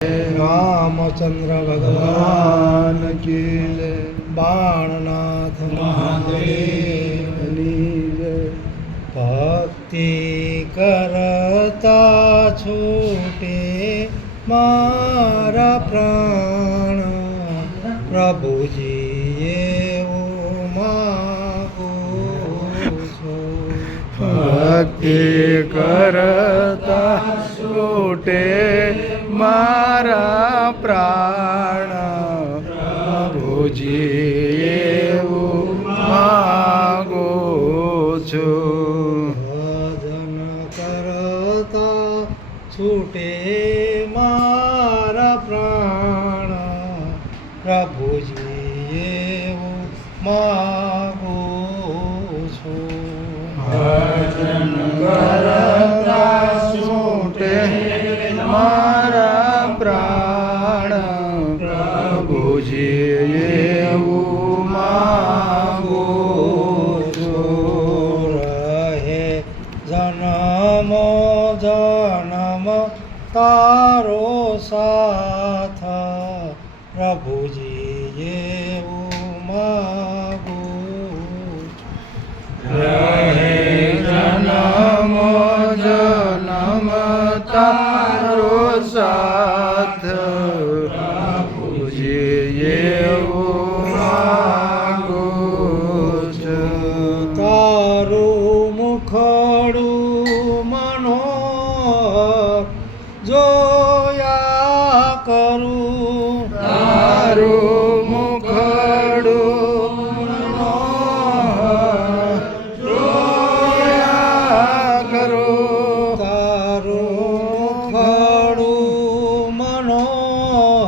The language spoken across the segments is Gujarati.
रामचंद्र भगवान की जय। बाणनाथ महादेव की जय। भक्ति करता छूटे मारा प्राण, प्रभुजी એવું માગું છું। ભક્તિ કરતા છૂટે મારા પ્રાણ, પ્રભુજી એવું માગું છું। ભજન કરતા છૂટે મારા પ્રાણ, પ્રભુજી એવું માગું છું। ભજન કરતા છૂટે મારા પ્રાણ, પ્રભુજી એવું માગું છું। રહે જન્મો જન્મ તારો સાથ, પ્રભુજી એવું માગું છું। રહે જન્મો જન્મ તારો સાથ, પ્રભુજી એવું માગું છું। તારું મુખડું મનોહર જોયા કરું, તારું મુખડું મનોહર જોયા કરું, તારું મુખડું મનોહર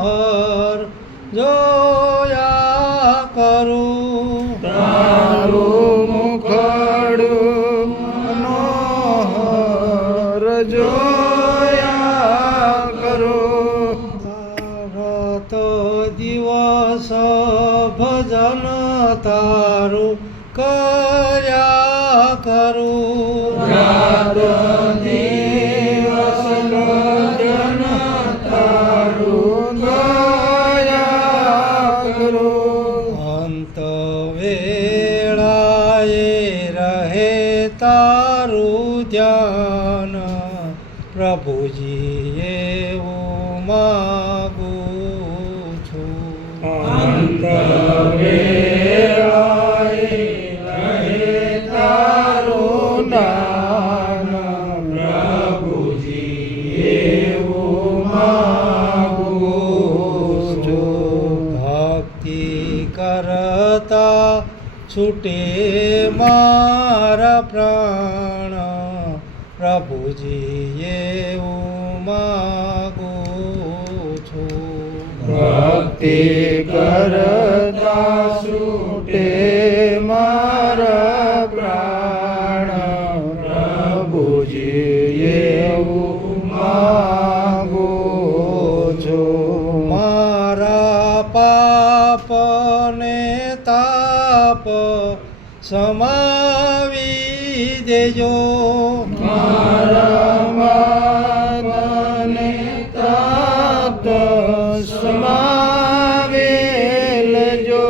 જોયા કરું, તારું મુખડું મનોહર જોયા કરું। રાત દિવસ ભજન તારું કર્યા કરું, રાત દિવસ ભજન તારું કર્યા કરું। અંત વેળાએ રહે તારું ધ્યાન, પ્રભુજી એવું માગું છું। અંત વેળાએ રહે તારું દાન, પ્રભુજી એવું માગું છું। ભક્તિ કરતા છૂટે મારા પ્રાણ, પ્રભુજી એવું માગું છું। ભક્તિ કરતા છૂટે મારા પ્રાણ, પ્રભુજી એવું માગું છું। મારા પાપ ને તાપ સમાવી દેજો, મારા માનને તાપ સમાવેલ જો,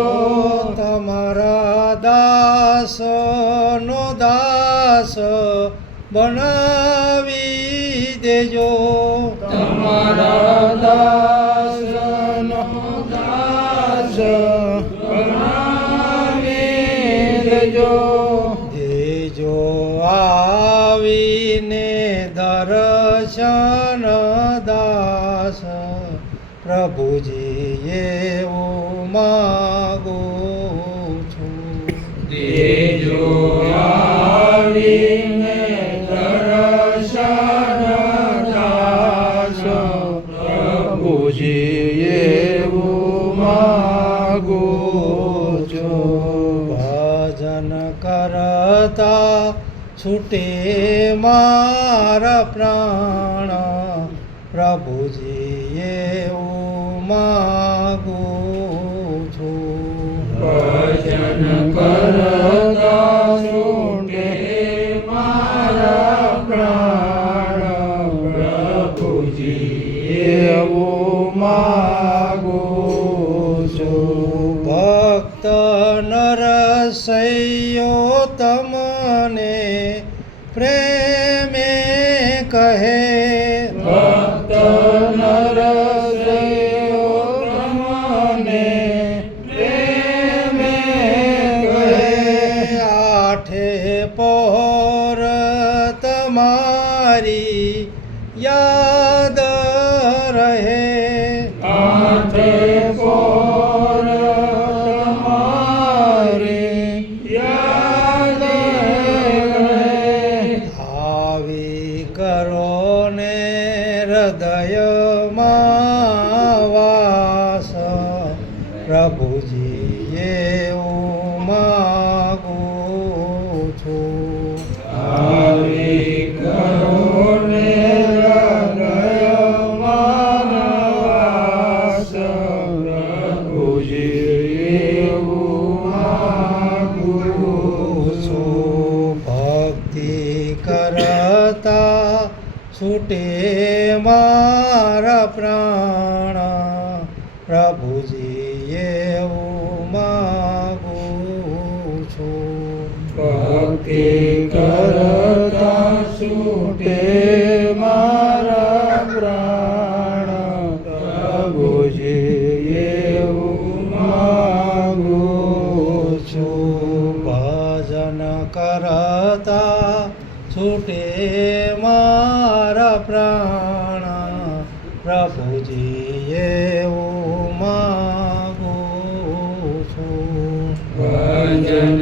તમારા દાસનો દાસ બનાવી દેજો, તમારા દાસનો દાસ બનાવેલ જો, દેજો આવીને દર્શન દાસ, પ્રભુજી એવું માગું છું। દેજો આવીને દર્શન દાસ, પ્રભુજી એવું માગું છું। ભજન કરતા છૂટે મારા પ્રાણ, પ્રભુજી એવું માગું છું। ભજન કરતા છૂટે મારા પ્રાણ, પ્રભુજી એવું માગું છું. ભક્ત નરસૈયો તમને પ્રેમે કહે, ભક્ત નરસૈયો તમને પ્રેમે કહે, આઠે પહોર તમારી યાદ રહે, આઠે પોર તમારી યાદ રહે. આવી કરો ને હૃદયમાં વાસ, પ્રભુજી એવું માગું છું. આવી કરો ને હૃદયમાં વાસ, પ્રભુજી એવું માગું છું. ભક્તિ કરતા છૂટે મારા પ્રાણ, પ્રભુજી એવું માગું છું. ભક્તિ કરતા છૂટે મારા પ્રાણ, પ્રભુજી એવું માગું છું. ભજન કરતા છૂટે મારા પ્રાણ, પ્રભુજી એવું માગું છું. ભજન